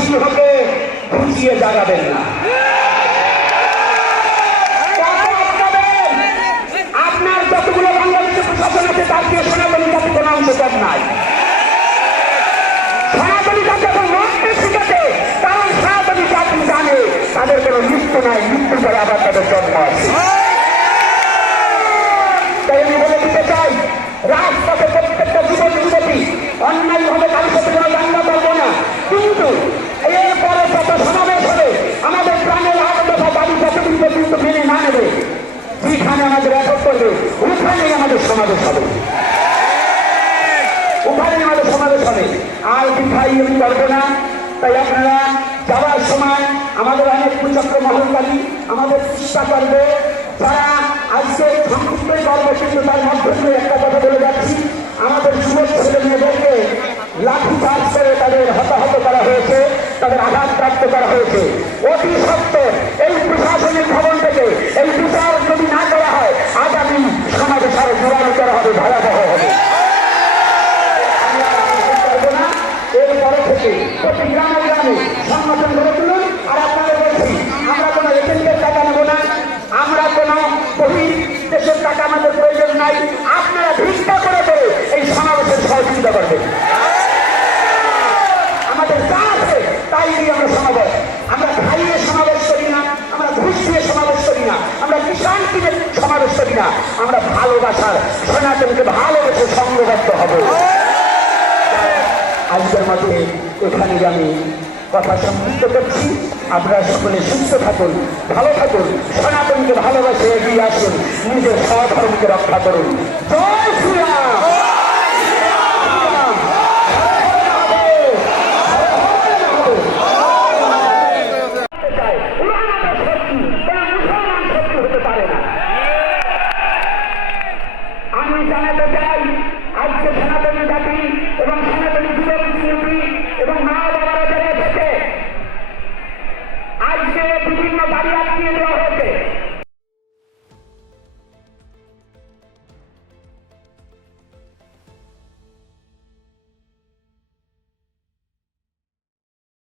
সিংহকে ঘুষিয়ে জাগাবেন না। আপনার যতগুলো বাংলাদেশের প্রশাসন আছে তার দিয়ে সনাতনী জাতি কোনো অংশ কম নাই। সনাতনী জাতি এখন লড়তে শিখেছে, কারণ সনাতনী জাতি জানে তাদের কোনো মৃত্যু নাই, মৃত্যু করে আবার তাদের জন্ম আছে। তাই আমি বলে দিতে চাই, রাজপথে প্রত্যেকটা যুবক যুবতী অন্যায় ভাবে কারোর সাথে কোনো দাঙ্গা করবো না, কিন্তু এরপরে যত সমাবেশ হবে আমাদের প্রাণের আবদ্ধতা দাবি যতদিন পর্যন্ত মেনে না নেবে, যেখানে আমাদের একক করবে ওখানেই আমাদের সমাবেশ হবে, ওখানেই আমাদের সমাবেশ হবে। আর পিঠাই আমি করবো না। তাই আপনারা যাওয়ার সময় আমাদের অনেক কুচক্র মহলকারী আমাদের চেষ্টা করবে, যারা আজকে সংক্ষিপ্তই করবে, কিন্তু তার মাধ্যমে একটা কথা বলে যাচ্ছি, আমাদের যুবক ছেলে মেয়েদেরকে লাঠি চার্জ করে তাদের হতাহত করা হয়েছে, তাদের আঘাতপ্রাপ্ত করা হয়েছে। অতি সত্ত্বর এই প্রশাসনিক ভবন থেকে এই বিচার যদি না করা হয়, আগামী সমাবেশ আরো জোরালো করা হবে, ভয়াবহ হবে। এরপরে থেকে প্রতি গ্রামে গ্রামে সংগঠন গড়ে তুলুন। আর আপনারা বলছি, আমরা কোনো এজেন্টের টাকা নেব না, আমরা কোনো বহির দেশের টাকা আমাদের প্রয়োজন নাই। আপনারা ভিক্ষা করে করে এই সমাবেশের সহযোগিতা করবেন। আমাদের যা আছে তাই দিয়ে আমরা সমাবেশ, আমরা খাইয়ে সমাবেশ করি না, আমরা ঘুষ দিয়ে সমাবেশ করি না, আমরা কিষাণ কিনে সমাবেশ করি না, আমরা ভালোবাসার সনাতনকে ভালোবেসে সংঘবদ্ধ হব। আজকের মধ্যে এখানে আমি কথা সমাপ্ত করছি। আপনারা সকলে সুস্থ থাকুন, ভালো থাকুন, সনাতনকে ভালোবাসে এগিয়ে আসুন, নিজের সধর্মকে রক্ষা করুন। জয় শ্রী